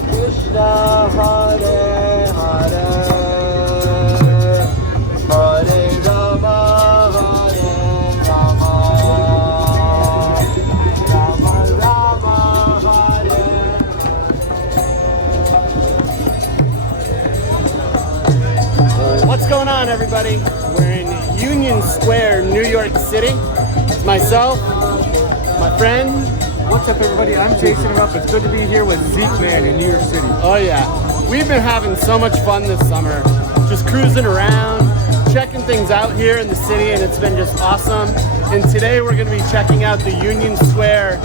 Krishna, Hare Hare, Hare Rama, Hare Rama, Rama Rama, Hare. What's going on, everybody? We're in Union Square, New York City. It's myself, my friend. What's up, everybody? I'm Jason Rupp. It's good to be here with Zeekman in New York City. Oh yeah, we've been having so much fun this summer, just cruising around, checking things out here in the city, and it's been just awesome. And today we're going to be checking out the Union Square.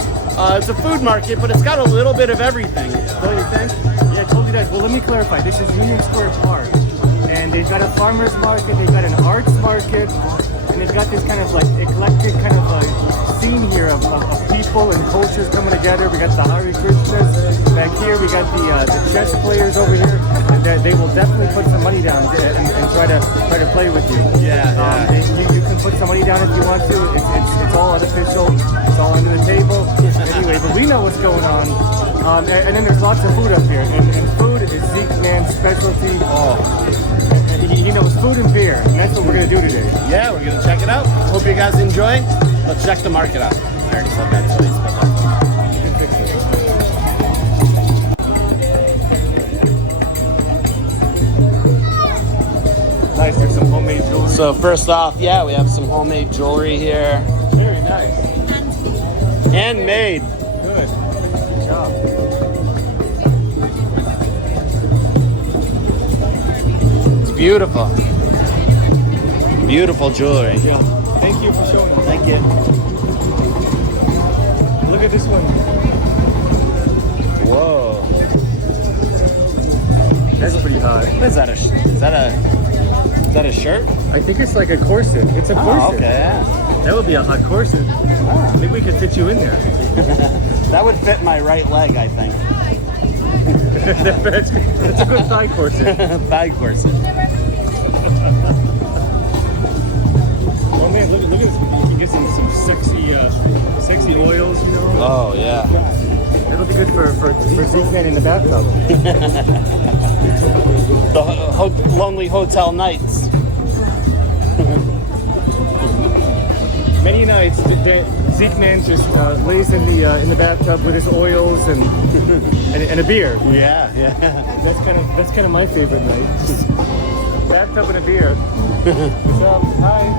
It's a food market, but it's got a little bit of everything, don't you think? Yeah, I told you that. Well, let me clarify. This is Union Square Park, and they've got a farmer's market, they've got an arts market, and they've got this kind of like eclectic kind of scene here of people and cultures coming together. We got the Hare Krishnas back here. We got the chess players over here, and they will definitely put some money down and try to play with you. Yeah. You can put some money down if you want to. It's all artificial. It's all under the table. Anyway, but we know what's going on. And then there's lots of food up here, and food is Zeekman's specialty. He knows food and beer, and that's what we're gonna do today. Yeah, we're gonna check it out. Hope you guys enjoy. Let's check the market out. I already said that twice, but you can fix it. Nice, there's some homemade jewelry. So first off, yeah, we have some homemade jewelry here. Very nice. Handmade. Good job. It's beautiful. Beautiful jewelry. Yeah. Thank you for showing us. Thank you. Look at this one. Whoa. That's pretty hot. What is that? Is that a shirt? I think it's like a corset. It's a corset. Oh, okay, yeah. That would be a hot corset. Maybe we could fit you in there. That would fit my right leg, I think. That's a good thigh corset. Thigh corset. Oh man, look at this. You can get some sexy oils, you know. Oh yeah. That'll be good for Zeekman in the bathtub. The lonely hotel nights. Many nights, Zeekman just lays in the bathtub with his oils and a beer. Yeah. That's kind of my favorite night. Bathtub and a beer. What's up? Hi.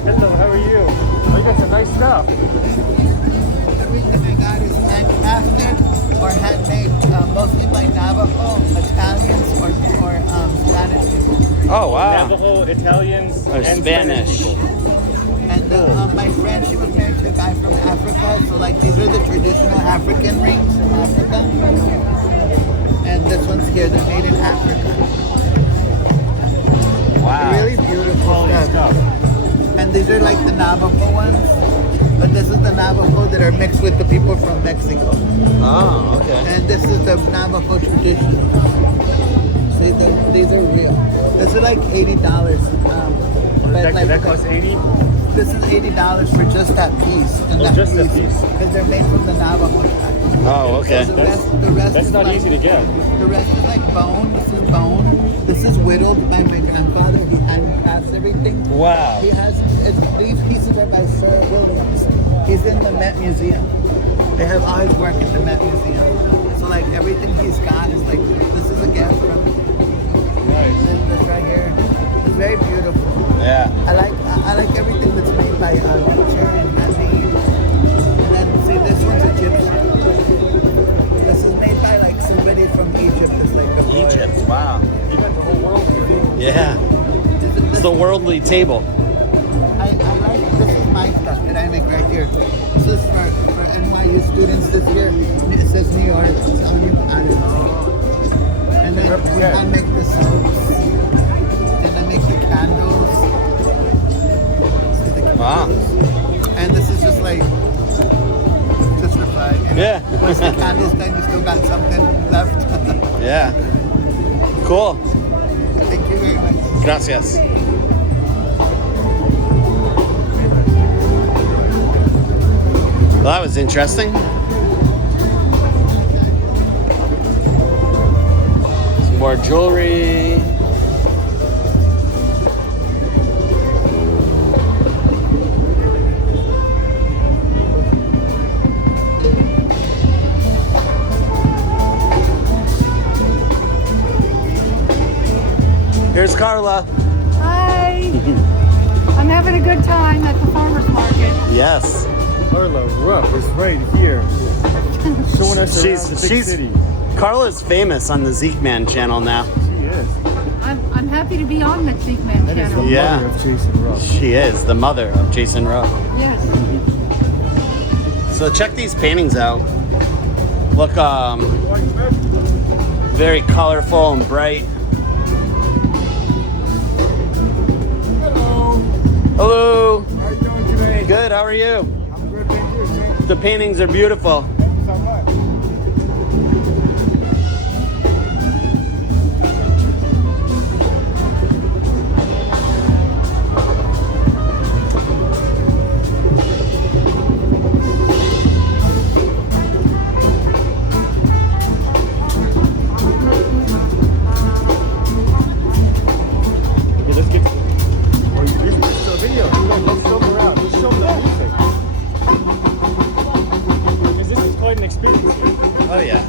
Hello. How are you? Oh, you got some nice stuff. Everything I got is handcrafted or handmade, mostly by Navajo, Italians, or Spanish people. Oh wow. Navajo, Italians, Or and Spanish. And my friend, she was married to a guy from Africa, so like these are the traditional African rings from Africa. And this one's here, they're made in Africa. Wow. Really beautiful stuff. And these are like the Navajo ones, but this is the Navajo that are mixed with the people from Mexico. Oh, okay. And this is the Navajo tradition. See, these are real. This is like $80. That costs 80. This is $80 for just that piece. And Just that piece. Because they're made from the Navajo tribe. Oh, okay. So the rest That's is not like, easy to get. The rest is like bone. This is bone. This is whittled by my grandfather. He handcrafts everything. Wow. These pieces are by Sir Williams. He's in the Met Museum. They have all his work at the Met Museum. So like everything he's got is like, this is a gift from Nice. this right here. It's very beautiful. Yeah. I like everything that's made by nature and handmade. And then see, this one's Egyptian. This is made by like somebody from Egypt. It's like a boy. Egypt. Wow. You got the whole world here. Yeah. It's the worldly table. I like, this is my stuff that I make right here. This is for NYU students this year. It says New York. It's on you. And then I make the soaps. And I make the candles. See the candles? Wow. And this is just like, just for fun. And Yeah. Once the candle's done, you still got something left. Yeah. Cool. Thank you very much. Gracias. Well, that was interesting. more jewelry. Here's Carla. Hi. I'm having a good time at the farmer's market. Yes. Carla Rupp is right here, showing us around the big city. Carla's famous on the Zeekman channel now. She is. I'm happy to be on the Zeekman That is the channel. Yeah. mother of Jason Rupp. She is the mother of Jason Rupp. Yes. So check these paintings out. Look, very colorful and bright. Hello. How are you doing today? Good, how are you? I'm good, thank you. Thank The paintings are beautiful. you so much. Okay, let's get. Oh, this is still a video. Let's show them around. Let's show them the music. Because this is quite an experience here. Oh yeah.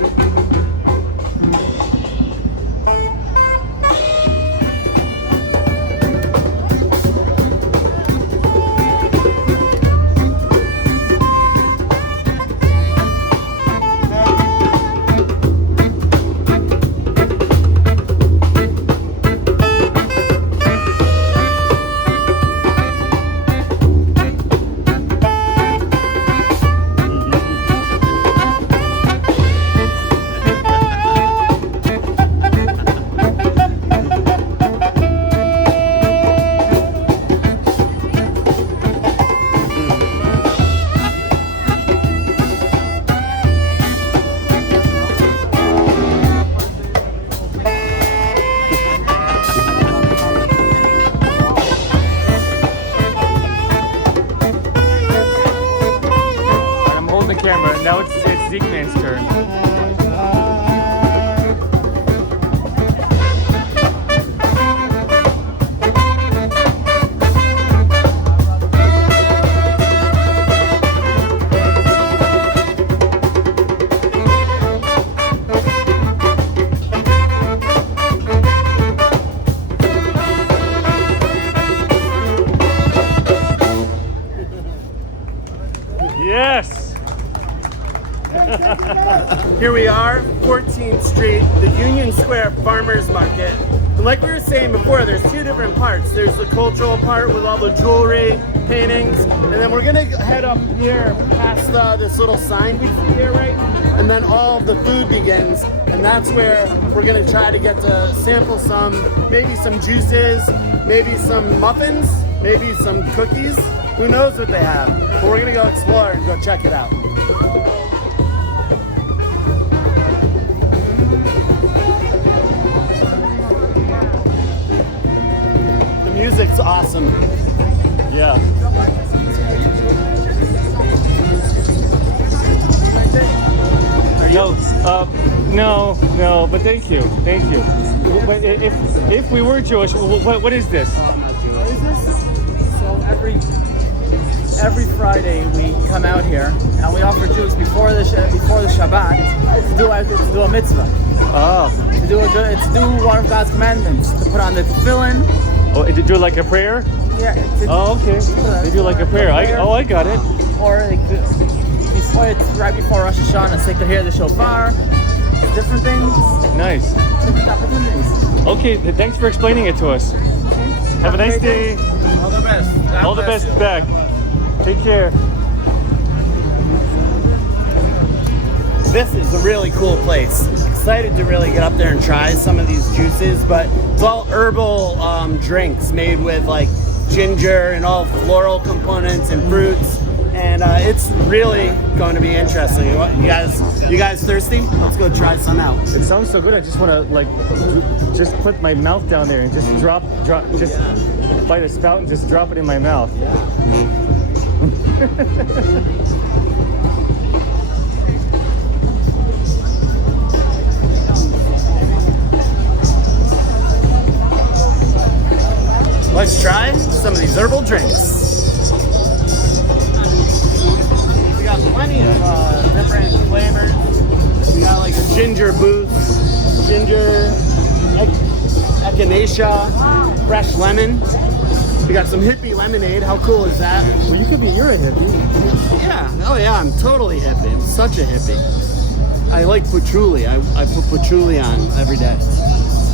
I'm holding the camera. Now it's Zeekman's turn. Yes! Here we are, 14th Street, the Union Square Farmers Market. And like we were saying before, there's two different parts. There's the cultural part with all the jewelry, paintings, and then we're gonna head up here past this little sign we see here, right? And then all of the food begins, and that's where we're gonna try to get to sample maybe some juices, maybe some muffins, maybe some cookies. Who knows what they have? But we're gonna go explore and go check it out. The music's awesome. Yeah. No, but thank you. But if we were Jewish, what is this? So every Friday we come out here and we offer Jews before the Shabbat to do a mitzvah, Oh. to do one of God's commandments, to put on the tefillin. Oh, to do like a prayer? Yeah. Oh, okay. They do like a prayer. I got it. Or it's right before Rosh Hashanah, so they could hear the shofar. Different things, Nice. different opportunities. Okay, thanks for explaining it to us. Have a nice day. All the best. God All the bless best you. back. Take care. This is a really cool place. Excited to really get up there and try some of these juices, but it's all herbal drinks made with like ginger and all floral components and fruits. And it's really going to be interesting. You guys thirsty? Let's go try some out. It sounds so good. I just want to just put my mouth down there and just drop, just bite a spout and just drop it in my mouth. Let's try some of these herbal drinks. We got plenty of different flavors. We got like a ginger boost, ginger, echinacea, fresh lemon. We got some hippie lemonade. How cool is that? Well, you're a hippie. Yeah. Oh yeah, I'm totally hippie. I'm such a hippie. I like patchouli. I put patchouli on every day.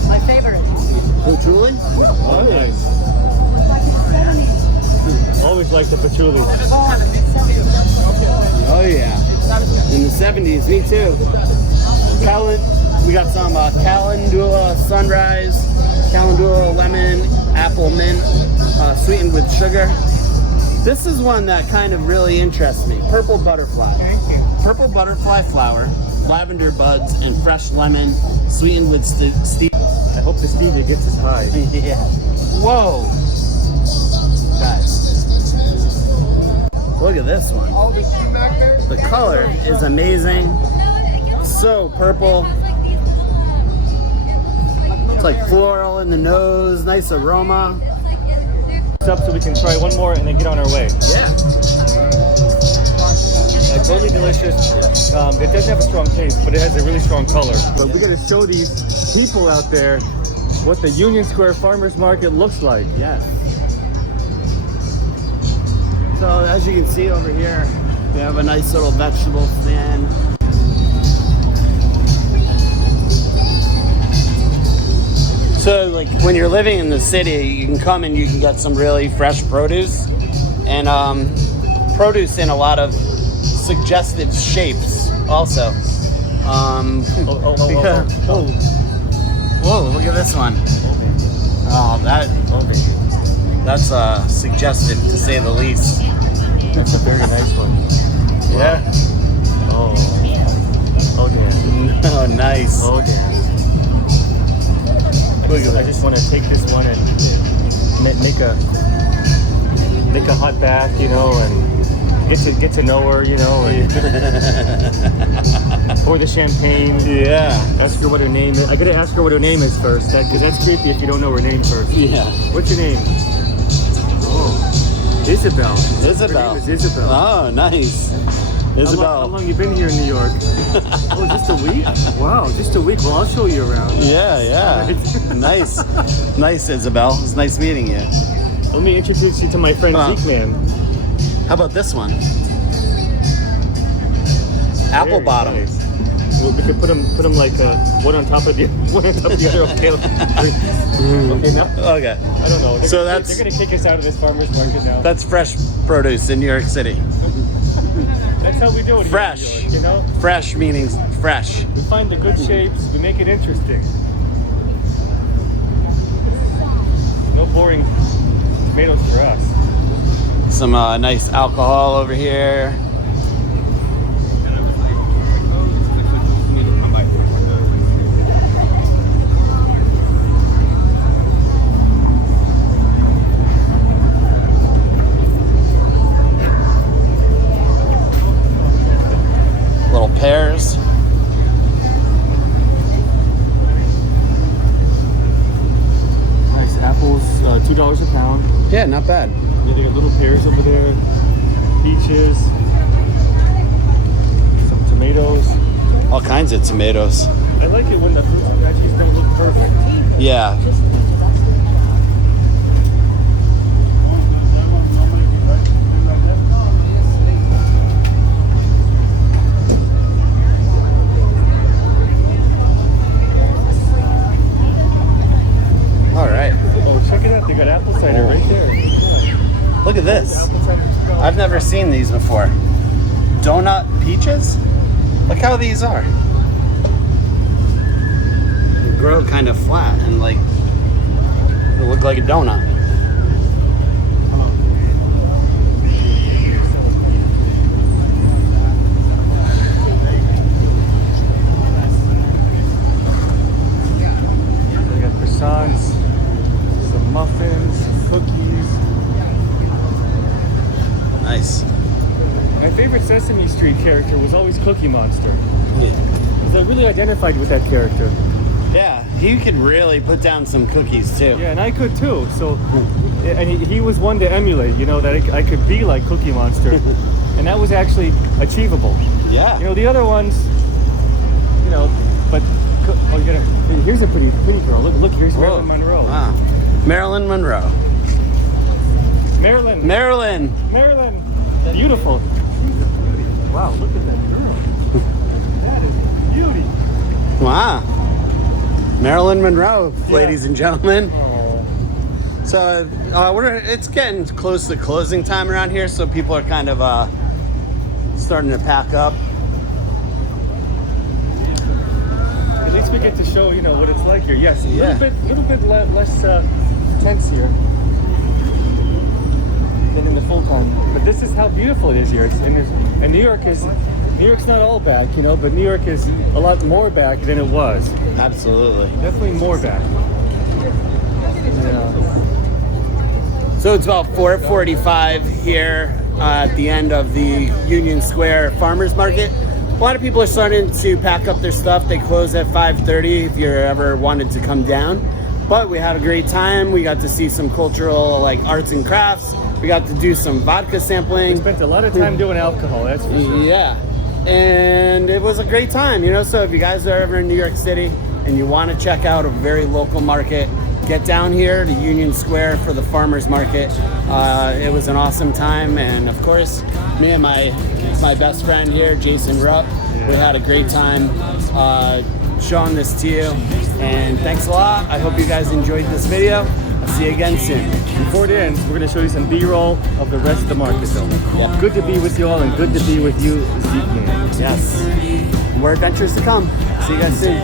My favorite. Patchouli? Oh, nice. Always like the patchouli. Oh yeah. In the 70s, me too. We got some Calendula Sunrise, Calendula Lemon, Apple Mint, sweetened with sugar. This is one that kind of really interests me. Purple butterfly. Purple butterfly flower, lavender buds, and fresh lemon, sweetened with stevia. I hope the stevia gets us high. Yeah. Whoa. Guys. Look at this one. The color is amazing. So purple. It's like floral in the nose, nice aroma. Up so we can try one more and then get on our way. Yeah. Totally delicious. It doesn't have a strong taste, but it has a really strong color. But we got to show these people out there what the Union Square Farmers Market looks like. Yes. So as you can see over here, we have a nice little vegetable stand. So like when you're living in the city, you can come and you can get some really fresh produce, and produce in a lot of suggestive shapes also. Whoa, look at this one. Oh, that's suggestive to say the least. That's a very nice one. Yeah. Oh damn. Oh, nice. Oh damn. Look at I that. just want to take this one and make a hot bath, you know, and get to know her, you know, and pour the champagne. Yeah. Ask her what her name is. I gotta ask her what her name is first, because that's creepy if you don't know her name first. Yeah. What's your name? Oh, Isabel. Isabel. Her name is Isabel. Oh, nice. How Isabel. long you been here in New York? Oh, just a week? Wow, just a week. Well, I'll show you around. Yeah. Nice. Nice, Isabel. It's nice meeting you. Let me introduce you to my friend Zeekman. How about this one? Apple Very bottom. nice. Well, we could put them like one on top of the other. Okay. Okay, now? Okay. I don't know. So they're that's- gonna kick us out of this farmer's market now. That's fresh produce in New York City. That's how we do it. Fresh. Here in New York, you know, Fresh meaning fresh. we find the good shapes. We make it interesting. No boring tomatoes for us. Some nice alcohol over here. Little pears. Nice apples, $2 a pound. Yeah, not bad. Yeah, they got little pears over there, peaches, some tomatoes. All kinds of tomatoes. I like it when the fruits and veggies don't look perfect. Yeah. All right. Oh, check it out. They got apple cider right there. Yeah. Look at this. Apple cider. I've never seen these before. Donut peaches? Look how these are. They grow kind of flat and like they look like a donut. They got croissants, some muffins, some cookies. Nice. My favorite Sesame Street character was always Cookie Monster, because I really identified with that character. Yeah, he could really put down some cookies too. Yeah, and I could too. So, and he was one to emulate. You know, that I could be like Cookie Monster, and that was actually achievable. Yeah. You know, the other ones, you know, but oh, here's a pretty girl. Look, here's Whoa. Marilyn Monroe. Wow. Marilyn Monroe. Marilyn. Marilyn. Beautiful. Wow, look at that girl. That is beauty. Wow. Marilyn Monroe, ladies and gentlemen. Oh. So it's getting close to closing time around here, so people are kind of starting to pack up. At least we get to show, you know, what it's like here. Yes, a Yeah. little bit less tense here than in the full time. But this is how beautiful it is here. And New York's not all back, you know, but New York is a lot more back than it was. Absolutely. Definitely more back. Yeah. So it's about 4:45 here at the end of the Union Square Farmers Market. A lot of people are starting to pack up their stuff. They close at 5:30 if you're ever wanted to come down. But we had a great time. We got to see some cultural like arts and crafts. We got to do some vodka sampling. We spent a lot of time doing alcohol, that's for sure. Yeah. And it was a great time, you know. So if you guys are ever in New York City and you want to check out a very local market, get down here to Union Square for the farmers market. It was an awesome time, and of course, me and my best friend here, Jason Rupp, we had a great time showing this to you. And thanks a lot. I hope you guys enjoyed this video. I'll see you again soon. Before it ends, we're going to show you some B-roll of the rest of the market, though. Yeah. Good to be with you all, and good to be with you, Zeekman. Yes. More adventures to come. See you guys soon.